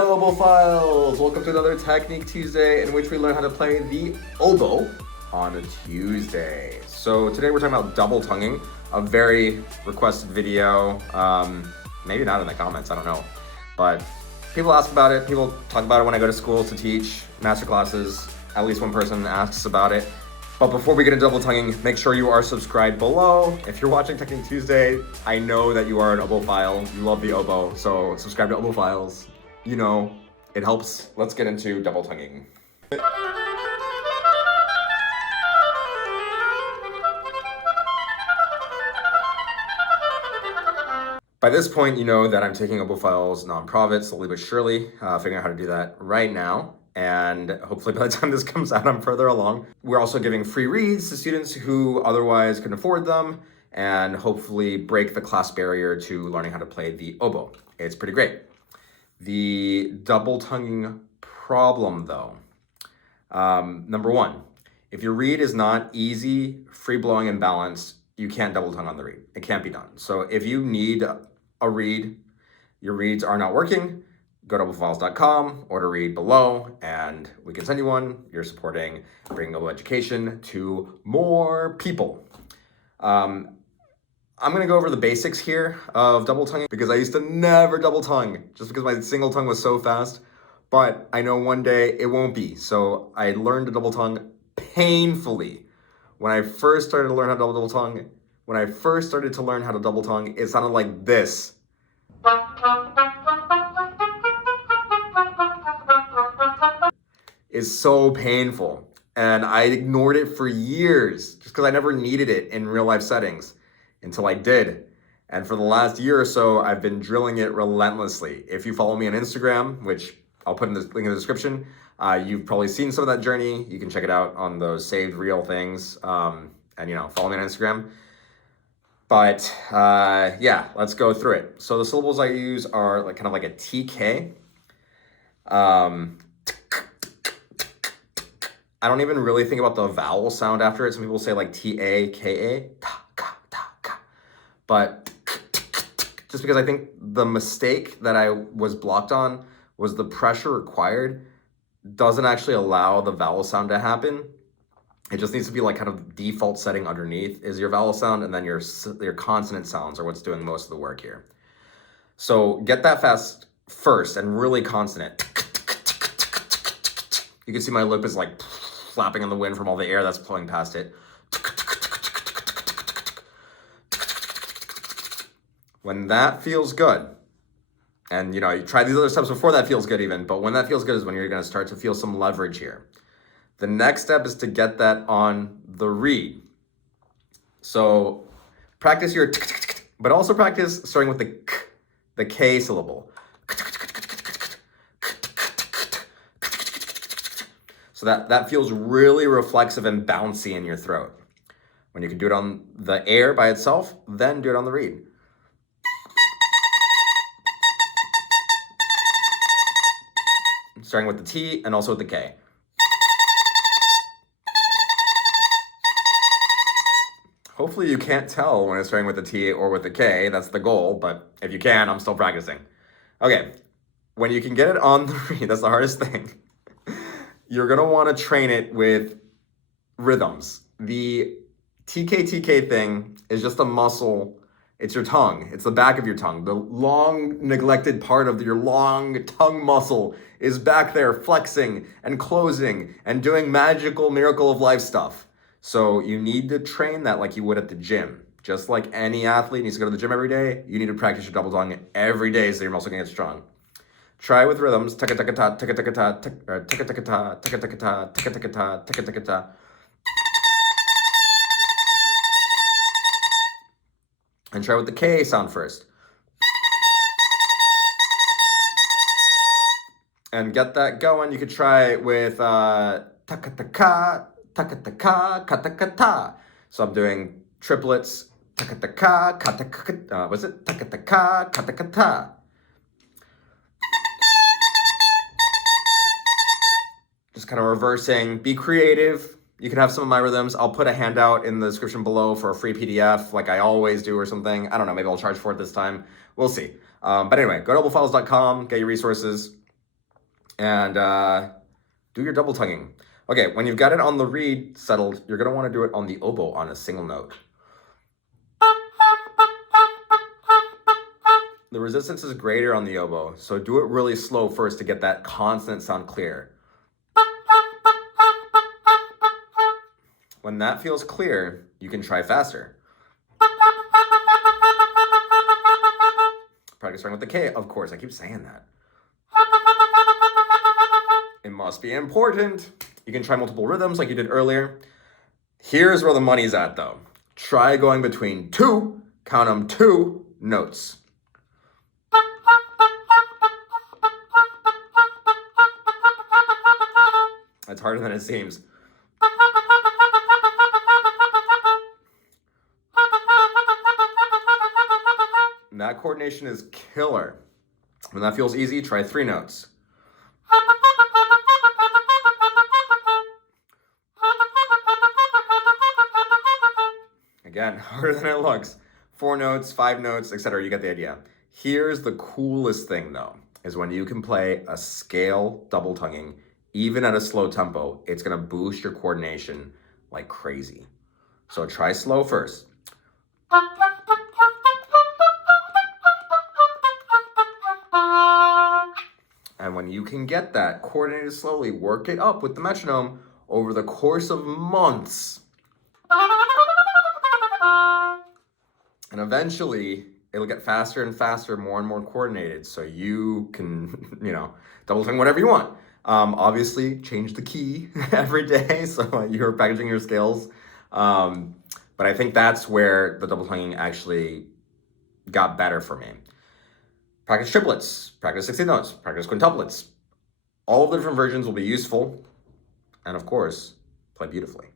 Hello, Oboe Files! Welcome to another Technique Tuesday in which we learn how to play the oboe on a Tuesday. So today we're talking about double tonguing, a very requested video. Maybe not in the comments, I don't know. But people ask about it, people talk about it when I go to school to teach master classes. At least one person asks about it. But before we get into double tonguing, make sure you are subscribed below. If you're watching Technique Tuesday, I know that you are an oboe file. You love the oboe, so subscribe to Oboe Files. You know, it helps. Let's get into double tonguing. By this point, you know that I'm taking Oboe Files non-profit slowly but surely, figuring out how to do that right now. And hopefully by the time this comes out, I'm further along. We're also giving free reads to students who otherwise couldn't afford them and hopefully break the class barrier to learning how to play the oboe. It's pretty great. The double tonguing problem though. Number one, if your read is not easy, free-blowing, and balanced, you can't double tongue on the read. It can't be done. So if you need a read, your reads are not working, go to oboefiles.com, order read below, and we can send you one. You're supporting bringing oboe education to more people. I'm gonna go over the basics here of double tonguing because I used to never double tongue just because my single tongue was so fast, but I know one day it won't be. So I learned to double tongue painfully. When I first started to learn how to double tongue, it sounded like this. Is so painful, and I ignored it for years just because I never needed it in real life settings until I did. And for the last year or so, I've been drilling it relentlessly. If you follow me on Instagram, which I'll put in the link in the description, you've probably seen some of that journey. You can check it out on those saved reel things, and follow me on Instagram. But yeah, let's go through it. So the syllables I use are kind of like a TK. I don't even really think about the vowel sound after it. Some people say like T-A-K-A, ta, ka, ta, ka. But just because I think the mistake that I was blocked on was the pressure required doesn't actually allow the vowel sound to happen. It just needs to be like kind of default setting underneath is your vowel sound, and then your consonant sounds are what's doing most of the work here. So get that fast first and really consonant. You can see my lip is like flapping in the wind from all the air that's flowing past it. When that feels good, and you try these other steps before that feels good even, but when that feels good is when you're gonna start to feel some leverage here. The next step is to get that on the read. So practice your but also practice starting with the K syllable. So that feels really reflexive and bouncy in your throat. When you can do it on the air by itself, then do it on the read. Starting with the T and also with the K. Hopefully you can't tell when it's starting with the T or with the K, that's the goal, but if you can, I'm still practicing. Okay, when you can get it on the read, that's the hardest thing. You're gonna wanna train it with rhythms. The TK thing is just a muscle. It's your tongue. It's the back of your tongue. The long neglected part of your long tongue muscle is back there flexing and closing and doing magical miracle of life stuff. So you need to train that like you would at the gym. Just like any athlete needs to go to the gym every day, you need to practice your double tongue every day so your muscle can get strong. Try with rhythms, taka taka ta, taka taka ta, taka taka ta, taka taka ta, taka taka ta, taka taka ta. And try with the K sound first. And get that going. You could try with taka taka, taka taka, kataka ta. So I'm doing triplets, taka taka, kataka, what's it? Taka taka, kataka ta. Just kind of reversing, be creative. You can have some of my rhythms. I'll put a handout in the description below for a free PDF like I always do or something. I don't know, maybe I'll charge for it this time. We'll see. But anyway, go to oboefiles.com, get your resources. and do your double tonguing. Okay, when you've got it on the reed settled, you're going to want to do it on the oboe on a single note. The resistance is greater on the oboe, so do it really slow first to get that consonant sound clear. When that feels clear, you can try faster. Practice starting with the K, of course. I keep saying that. It must be important. You can try multiple rhythms like you did earlier. Here's where the money's at, though. Try going between two, count them, two notes. That's harder than it seems. And that coordination is killer. When that feels easy, try three notes. Again, harder than it looks. 4 notes, 5 notes, etc. You get the idea. Here's the coolest thing, though, is when you can play a scale double tonguing, even at a slow tempo, it's going to boost your coordination like crazy. So try slow first. And when you can get that coordinated slowly, work it up with the metronome over the course of months. And eventually, it'll get faster and faster, more and more coordinated, so you can, double tongue whatever you want. Obviously, change the key every day, so you're practicing your skills. But I think that's where the double tonguing actually got better for me. Practice triplets, practice 16 notes, practice quintuplets. All of the different versions will be useful, and of course, play beautifully.